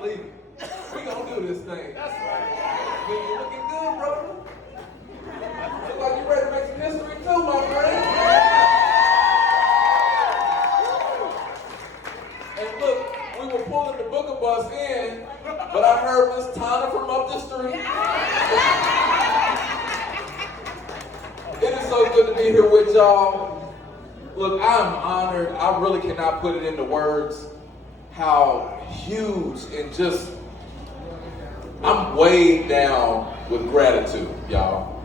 believe it. We gonna do this thing. That's right. You're looking good, brother. Look like you ready to make some history too, my friend. And look, we were pulling the Booker bus in, but I heard Miss Tana from up the street. It is so good to be here with y'all. Look, I'm honored. I really cannot put it into words how huge and just, I'm weighed down with gratitude, y'all.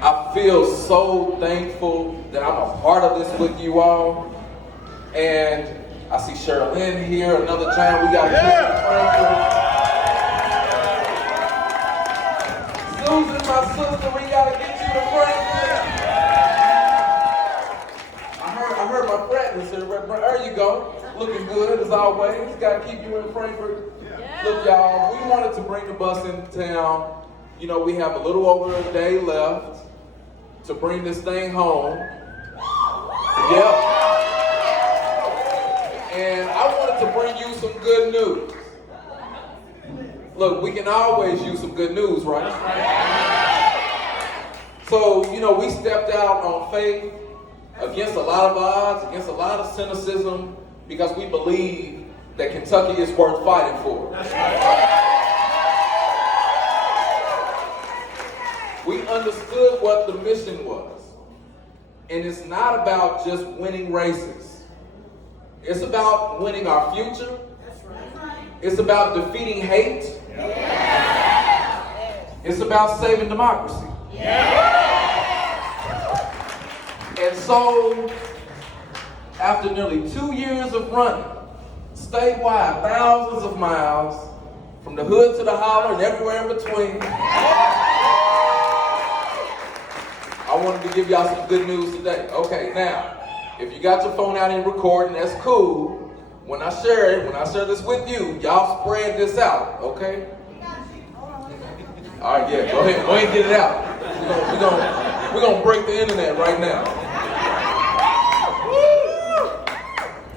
I feel so thankful that I'm a part of this with you all. And I see Sherilyn here, another giant we got to get to Frankfurt. Susan, my sister, we got to get you to Frankfurt. I heard my practice here. There you go. Looking good as always. Got to keep you in Frankfurt. Yeah. Look, y'all, we wanted to bring the bus into town. You know, we have a little over a day left to bring this thing home. Yep. And I wanted to bring you some good news. Look, we can always use some good news, right? So, you know, we stepped out on faith against a lot of odds, against a lot of cynicism, because we believe that Kentucky is worth fighting for. We understood what the mission was. And it's not about just winning races. It's about winning our future. It's about defeating hate. It's about saving democracy. And so, after nearly 2 years of running, statewide, thousands of miles, from the hood to the holler and everywhere in between, I wanted to give y'all some good news today. Okay, now, if you got your phone out and recording, that's cool. When I share this with you, y'all spread this out, okay? All right, yeah, go ahead and get it out. We're gonna break the internet right now.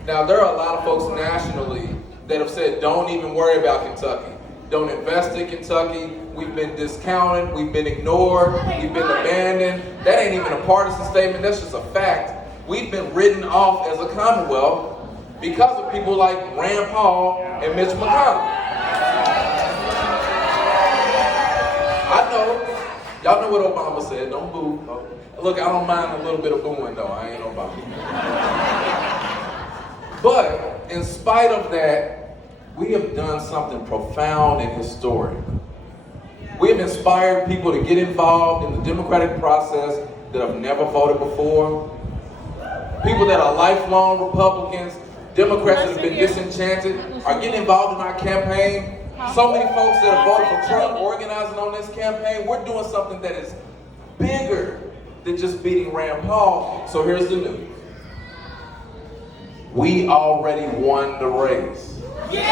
Now, there are a lot of folks nationally that have said, don't even worry about Kentucky. Don't invest in Kentucky. We've been discounted. We've been ignored. We've been abandoned. That ain't even a partisan statement. That's just a fact. We've been written off as a Commonwealth because of people like Rand Paul and Mitch McConnell. I know. Y'all know what Obama said. Don't boo. Look, I don't mind a little bit of booing, though. I ain't Obama. But in spite of that, we have done something profound and historic. We have inspired people to get involved in the democratic process that have never voted before. People that are lifelong Republicans, Democrats that have been disenchanted, are getting involved in our campaign. So many folks that have voted for Trump organizing on this campaign. We're doing something that is bigger than just beating Rand Paul. So here's the news. We already won the race. Yeah!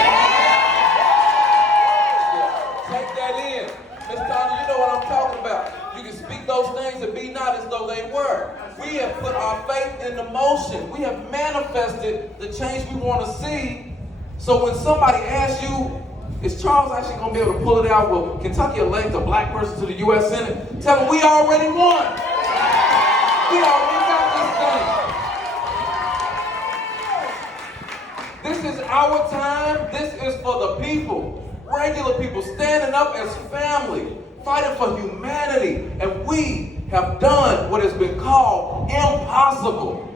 Take that in. Miss Tanya, you know what I'm talking about. You can speak those things and be not as though they were. We have put our faith into motion. We have manifested the change we want to see. So when somebody asks you, is Charles actually going to be able to pull it out? Will Kentucky elect a black person to the U.S. Senate? Tell them we already won. We already got this thing. This is our time. This is for the people. Regular people standing up as family, fighting for humanity. And we have done what has been called impossible.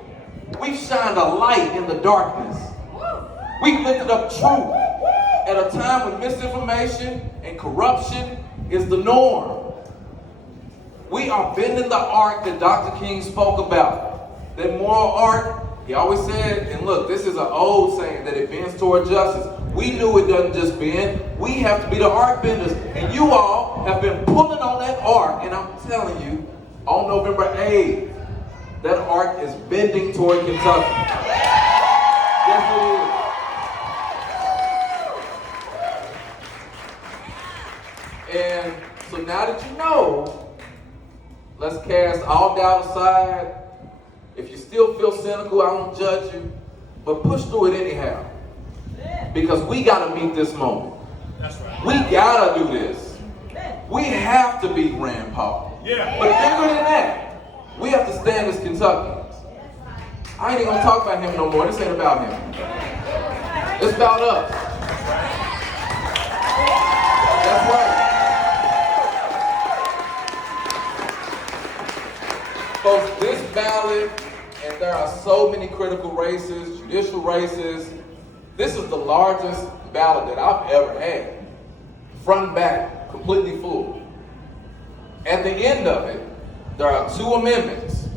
We've shined a light in the darkness. We've lifted up truth at a time when misinformation and corruption is the norm. We are bending the arc that Dr. King spoke about. That moral arc, he always said, and look, this is an old saying, that it bends toward justice. We knew it doesn't just bend. We have to be the arc benders. And you all have been pulling on that arc, and I'm telling you, on November 8th, that arc is bending toward Kentucky. Yes, it is. And so now that you know, let's cast all doubt aside. If you still feel cynical, I won't judge you, but push through it anyhow. Because we got to meet this moment. That's right. We gotta do this. We have to beat Rand Paul. Yeah. But bigger than that, we have to stand as Kentuckians. I ain't even gonna talk about him no more. This ain't about him. It's about us. That's right. Folks, this ballot, and there are so many critical races, judicial races, this is the largest ballot that I've ever had. Front and back, completely full. At the end of it, there are 2 amendments.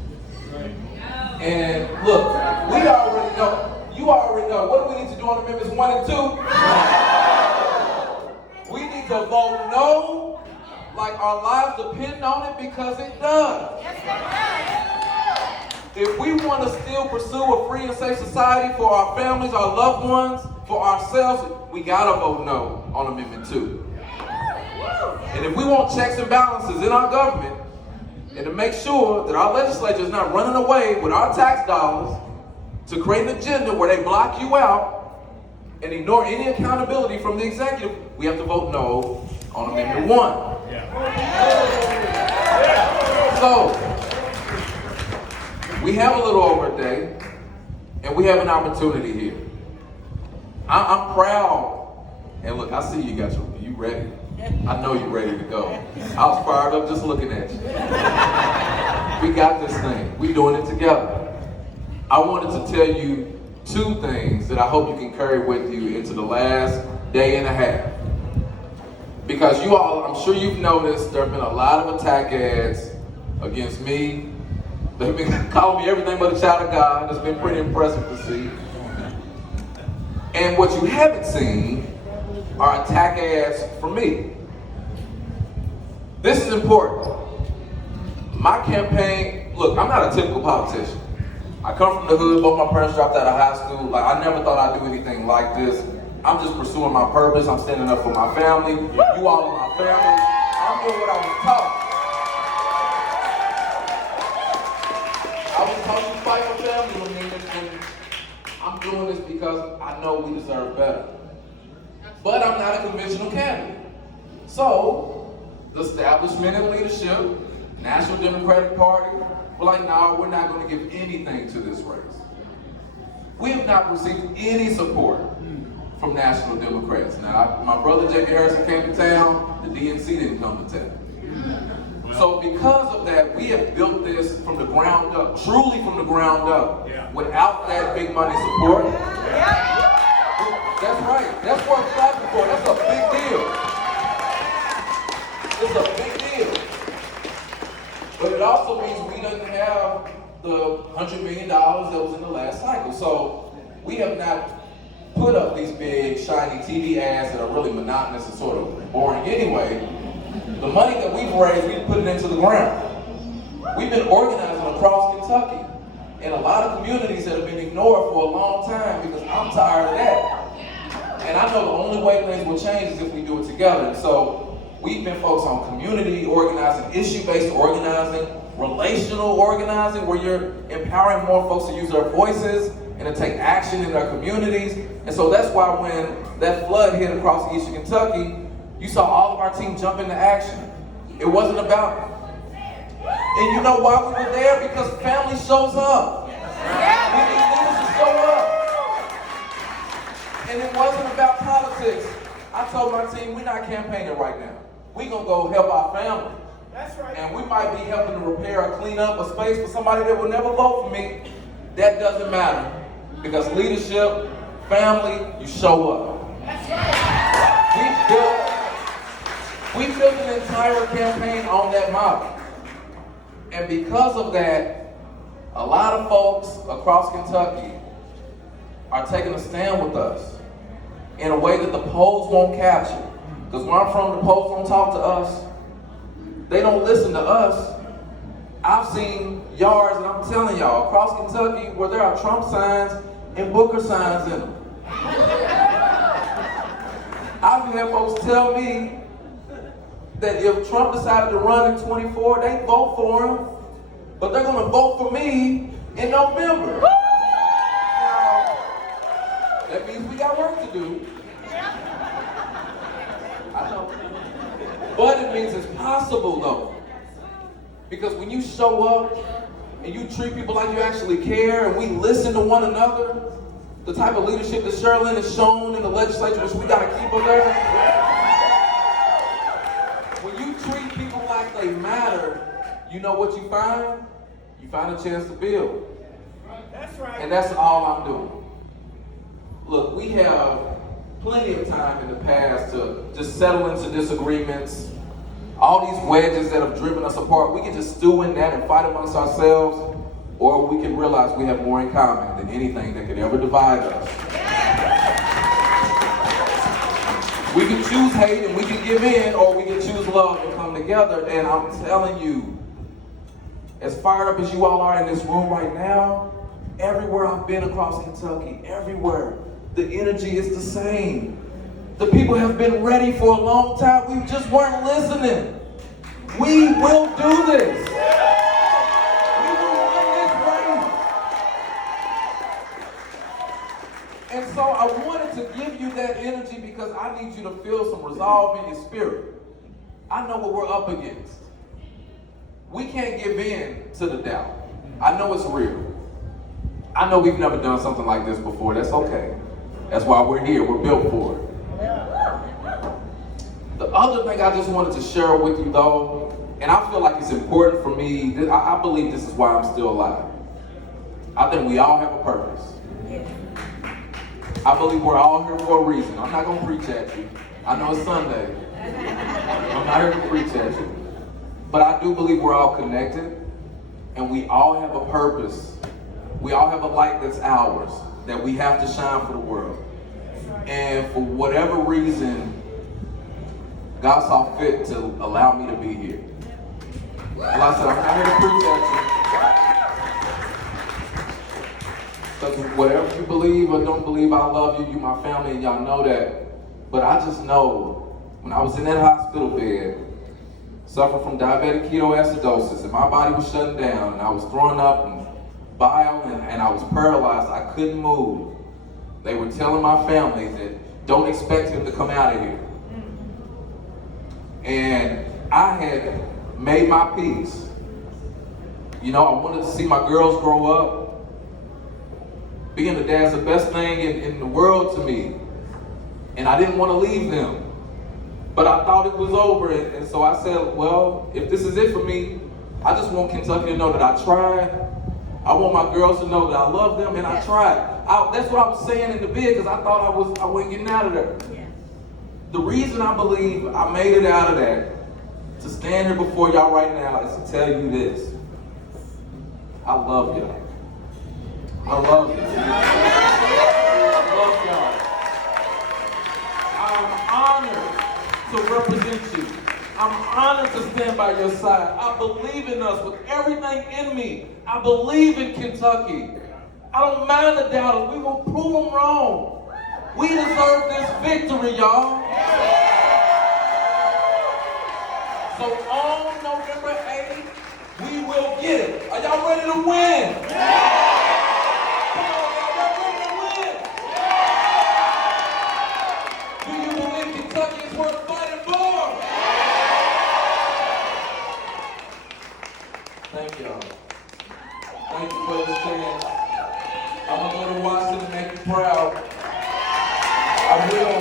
And look, we already know, you already know, what do we need to do on amendments 1 and 2? We need to vote no, like our lives depend on it, because it does. If we want to still pursue a free and safe society for our families, our loved ones, for ourselves, we gotta vote no on Amendment 2. And if we want checks and balances in our government, and to make sure that our legislature is not running away with our tax dollars to create an agenda where they block you out and ignore any accountability from the executive, we have to vote no on Amendment 1. So, we have a little over a day, and we have an opportunity here. I'm proud, and look, I see you ready. I know you're ready to go. I was fired up just looking at you. We got this thing. We doing it together. I wanted to tell you 2 things that I hope you can carry with you into the last day and a half. Because you all, I'm sure you've noticed, there have been a lot of attack ads against me. They've been calling me everything but a child of God. It's been pretty impressive to see. And what you haven't seen are attack ads for me. This is important. My campaign, look, I'm not a typical politician. I come from the hood, both my parents dropped out of high school. Like, I never thought I'd do anything like this. I'm just pursuing my purpose. I'm standing up for my family. You all are my family. I'm doing what I was taught. I was taught to fight for family, and I'm doing this because I know we deserve better. But I'm not a conventional candidate. So, the establishment and leadership, National Democratic Party, were like, no, we're not going to give anything to this race. We have not received any support from National Democrats. Now, my brother J.B. Harrison came to town, the DNC didn't come to town. So because of that, we have built this from the ground up, truly from the ground up, without that big money support. That's right. That's what I'm clapping for. That's a big deal. It's a big deal. But it also means we didn't have the $100 million that was in the last cycle. So we have not put up these big, shiny TV ads that are really monotonous and sort of boring anyway. The money that we've raised, we've put it into the ground. We've been organizing across Kentucky in a lot of communities that have been ignored for a long time because I'm tired of that. And I know the only way things will change is if we do it together. And so we've been focused on community organizing, issue-based organizing, relational organizing, where you're empowering more folks to use their voices and to take action in their communities. And so that's why when that flood hit across eastern Kentucky, you saw all of our team jump into action. It wasn't about, and you know why we were there? Because family shows up. We need leaders to show up. And it wasn't about politics. I told my team, we're not campaigning right now. We're going to go help our family. That's right. And we might be helping to repair or clean up a space for somebody that will never vote for me. That doesn't matter. Because leadership, family, you show up. That's right. We built an entire campaign on that model. And because of that, a lot of folks across Kentucky are taking a stand with us in a way that the polls won't capture. Because where I'm from, the polls don't talk to us. They don't listen to us. I've seen yards, and I'm telling y'all, across Kentucky where there are Trump signs and Booker signs in them. I've had folks tell me that if Trump decided to run in 24, they vote for him, but they're going to vote for me in November. Now, that means we got work to do. But it means it's possible though. Because when you show up and you treat people like you actually care and we listen to one another, the type of leadership that Sherilyn has shown in the legislature, which we got to keep her there. When you treat people like they matter, you know what you find? You find a chance to build. That's right. And that's all I'm doing. Look, we have plenty of time in the past to just settle into disagreements. All these wedges that have driven us apart, we can just stew in that and fight amongst ourselves, or we can realize we have more in common than anything that could ever divide us. We can choose hate and we can give in, or we can choose love and come together. And I'm telling you, as fired up as you all are in this room right now, everywhere I've been across Kentucky, everywhere, the energy is the same. The people have been ready for a long time. We just weren't listening. We will do this. We will win this race. And so I wanted to give you that energy because I need you to feel some resolve in your spirit. I know what we're up against. We can't give in to the doubt. I know it's real. I know we've never done something like this before. That's okay. That's why we're here. We're built for it. The other thing I just wanted to share with you though, and I feel like it's important for me, I believe this is why I'm still alive. I think we all have a purpose. I believe we're all here for a reason. I'm not going to preach at you. I know it's Sunday. I'm not here to preach at you. But I do believe we're all connected, and we all have a purpose. We all have a light that's ours, that we have to shine for the world. And for whatever reason, God saw fit to allow me to be here. Like I said, I'm not here to preach at you. Because whatever you believe or don't believe, I love you, you're my family, and y'all know that. But I just know, when I was in that hospital bed, suffering from diabetic ketoacidosis, and my body was shutting down, and I was throwing up and bile, and I was paralyzed, I couldn't move. They were telling my family that don't expect him to come out of here. And I had made my peace. You know, I wanted to see my girls grow up. Being a dad's the best thing in the world to me. And I didn't want to leave them. But I thought it was over. And so I said, well, if this is it for me, I just want Kentucky to know that I tried. I want my girls to know that I love them and I tried. That's what I was saying in the bed because I thought I wasn't getting out of there. Yeah. The reason I believe I made it out of that, to stand here before y'all right now, is to tell you this. I love y'all. I love you. I love y'all. I'm honored to represent you. I'm honored to stand by your side. I believe in us with everything in me. I believe in Kentucky. I don't mind the doubters. We will prove them wrong. We deserve this victory, y'all. So on November 8th, we will get it. Are y'all ready to win? Come on, y'all ready to win? Do you believe Kentucky is worth fighting for? Thank y'all. Thank you for this chance. I'm going to go to Washington and make you proud. I will.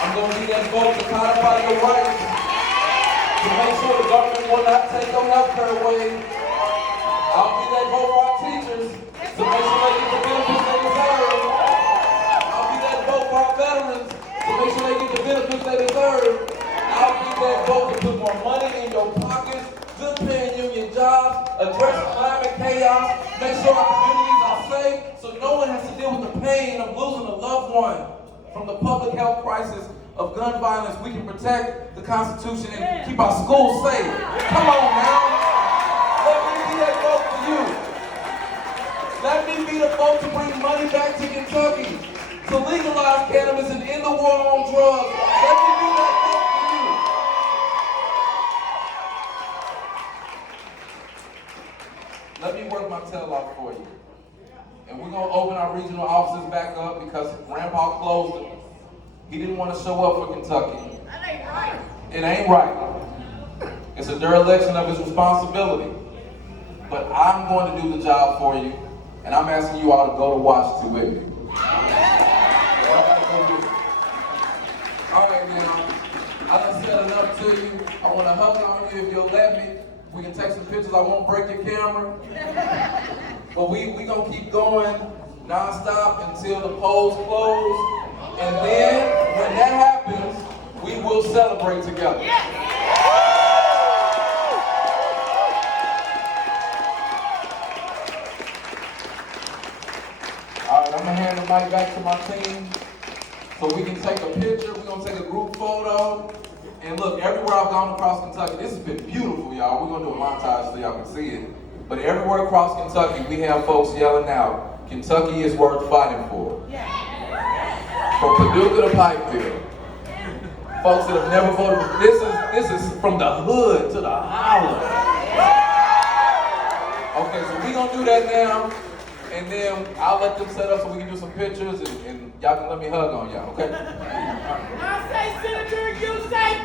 I'm going to be that vote to codify your rights, to make sure the government will not take your health care away. I'll be that vote for our teachers, to make sure they get the benefits they deserve. I'll be that vote for our veterans, to make sure they get the benefits they deserve. I'll be that vote to put more money in your pockets, good paying union jobs, address climate chaos, make sure our communities are safe, so no one has to deal with the pain of losing a loved one from the public health crisis of gun violence. We can protect the Constitution and keep our schools safe. Come on now. Let me be that vote for you. Let me be the vote to bring money back to Kentucky, to legalize cannabis and end the war on drugs. Let me be that vote for you. Let me work my tail off for you. And we're going to open our regional offices back up because Grandpa closed them. He didn't want to show up for Kentucky. It ain't right. It's a dereliction of his responsibility. But I'm going to do the job for you, and I'm asking you all to go to Washington with me. All right, now, I done said enough to you. I want to hug on you if you'll let me. We can take some pictures. I won't break your camera. But we going to keep going nonstop until the polls close. And then, when that happens, we will celebrate together. All right, I'm going to hand the mic back to my team so we can take a picture. We're going to take a group photo. And look, everywhere I've gone across Kentucky, this has been beautiful, y'all. We're going to do a montage so y'all can see it. But everywhere across Kentucky, we have folks yelling out, Kentucky is worth fighting for. From Paducah to Pikeville. Folks that have never voted for, this is from the hood to the holler. Okay, so we're going to do that now. And then I'll let them set up so we can do some pictures and y'all can let me hug on y'all, okay? I say, Senator, you say,